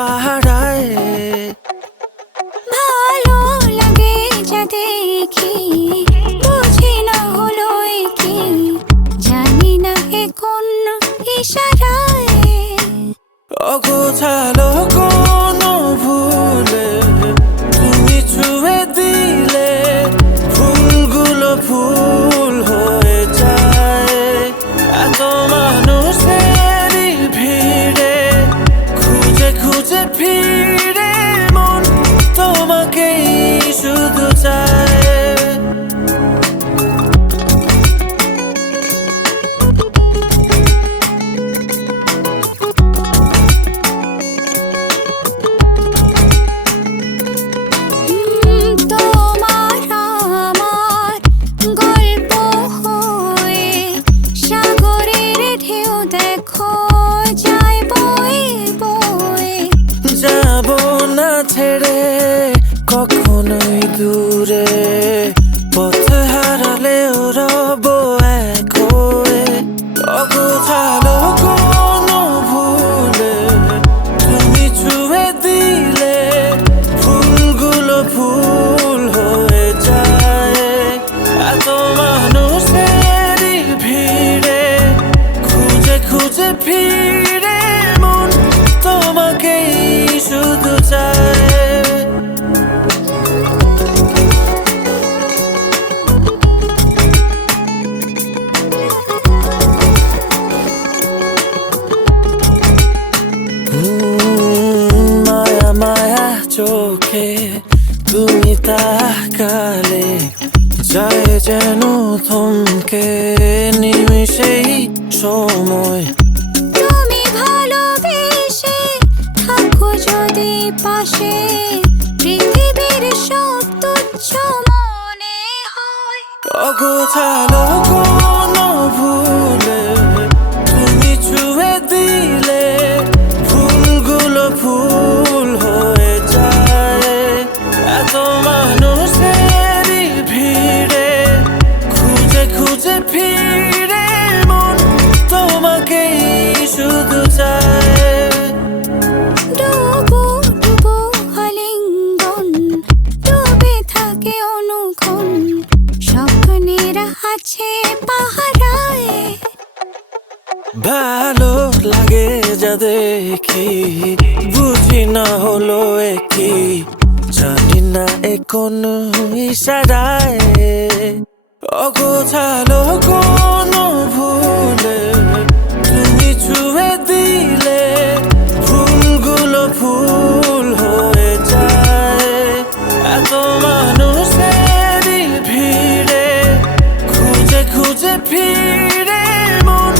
পাহারায়। ভালো লাগে যা দেখি, বুঝি না হলো কি, জানি না এ কোন ইশারায়। অগোছালো কোনো ভুলে তুমি ছুঁয়ে দিলে, ফুলগুলো ফুল হয়ে যায়। এত মানুষেরই ভিড়ে খুঁজে খুঁজে ফিরে মন তোমাকেই শুধু চায়। যাবো না ছেড়ে কখনোই দূরে, পথ হারালেও রব এক হয়ে। অগোছালো কোনো ভুলে তুমি ছুঁয়ে দিলে, ফুলগুলো ফুল হয়ে যায়। এত মানুষেরই ভিড়ে খুঁজে খুঁজে ফিরে মন তোমাকেই শুধু চায়। মায়া মায়া চোখে তুমি তাকালে, যায় যেন থমকে নিমিষেই সময়। তুমি ভালোবেসে থাকো যদি পাশে, পৃথিবীর সব তুচ্ছ মনে হয়। অগোছালো কোনো ভুলে তুমি ছুঁয়ে দিলে, ফুলগুলো ফুল হয়ে যায়। এত মানুষেরই ভিড়ে খুঁজে খুঁজে ফিরে মন তোমাকেই শুধু চায়। ডুবো ডুবো আলিঙ্গন, ডুবে থাকে অনুক্ষণ, স্বপ্নেরা আছে পাহারায়। ভালো লাগে যা দেখি, বুঝি না হলো কি, জানি না এ কোন ইশারায়। অগোছালো কোনো ভুলে তুমি ছুঁয়ে দিলে, ফুলগুলো ফুল হয়ে যায়। এত মানুষেরই ভিড়ে খুঁজে খুঁজে ফিরে মন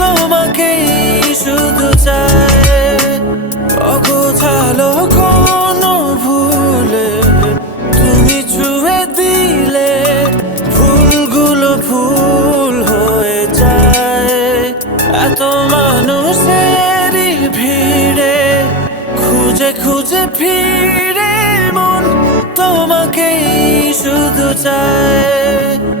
তোমাকেই শুধু চায়। অগোছালো কোনো ভুলে তুমি ছুঁয়ে দিলে, ফুলগুলো ফুল হয়ে যায়। এত মানুষেরই ভিড়ে খুঁজে খুঁজে ফিরে মন তোমাকেই শুধু চায়।